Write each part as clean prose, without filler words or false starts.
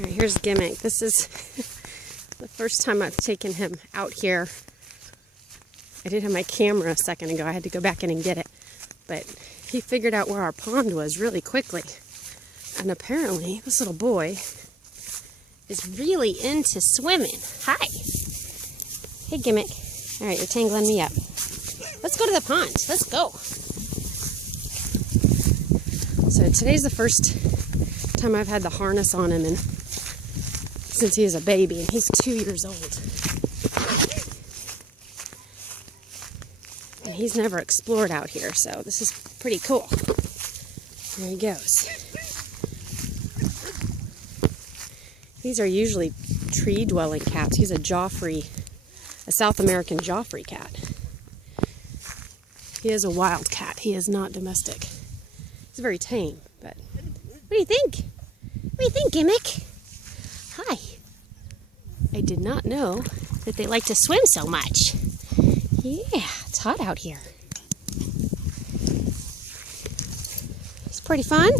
Alright, here's Gimmick. This is the first time I've taken him out here. I didn't have my camera a second ago. I had to go back in and get it. But he figured out where our pond was really quickly. And apparently, this little boy is really into swimming. Hi. Hey, Gimmick. Alright, you're tangling me up. Let's go to the pond. Let's go. So today's the first time I've had the harness on him since he was a baby, and he's 2 years old. And he's never explored out here, so this is pretty cool. There he goes. These are usually tree-dwelling cats. He's a Geoffroy, a South American Geoffroy cat. He is a wild cat. He is not domestic. He's very tame, but what do you think? What do you think, Gimmick? Hi. I did not know that they like to swim so much. Yeah, it's hot out here. It's pretty fun.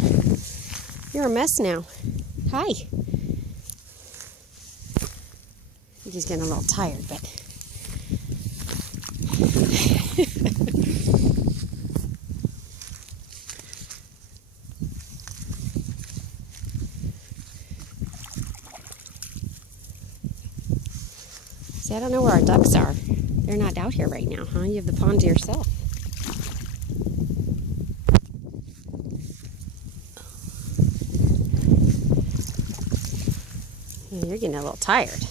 You're a mess now. Hi. I think he's getting a little tired, but... See, I don't know where our ducks are. They're not out here right now, huh? You have the pond to yourself. Yeah, you're getting a little tired.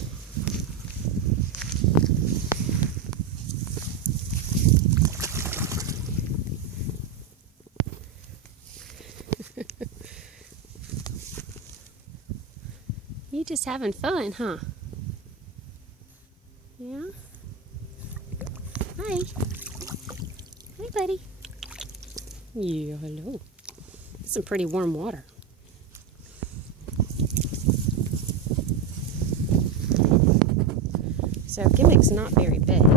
You just having fun, huh? Yeah? Hi. Hi, buddy. Yeah, hello. It's some pretty warm water. So Gimmick's not very big. I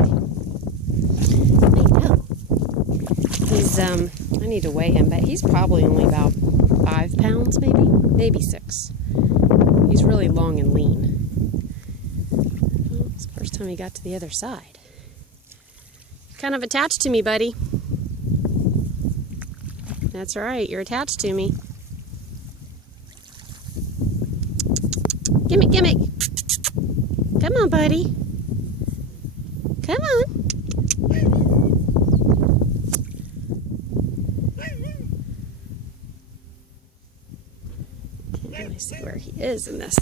know. He's, I need to weigh him, but he's probably only about 5 pounds, maybe 6. He's really long and lean. Well, it's the first time he got to the other side. Kind of attached to me, buddy. That's right, you're attached to me. Gimmick, Gimmick. Come on, buddy. Come on. Can't really see where he is in this.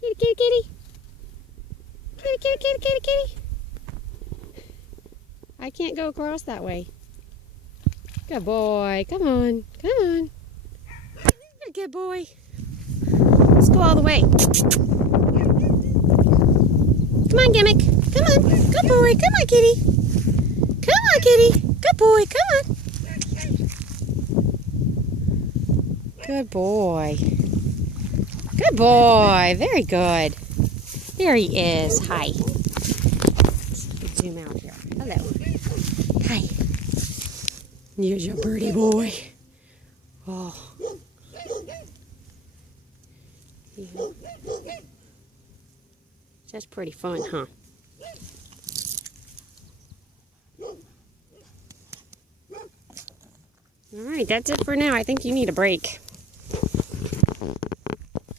Kitty, kitty, kitty. Kitty, kitty, kitty, kitty, kitty. I can't go across that way. Good boy. Come on. Come on. Good boy. Let's go all the way. Come on, Gimmick. Come on. Good boy. Come on, kitty. Come on, kitty. Good boy. Come on. Good boy. Good boy. Very good. There he is. Hi. Let's zoom out here. Hello. Hi. Here's your birdie boy. Oh. Yeah. That's pretty fun, huh? All right, that's it for now. I think you need a break.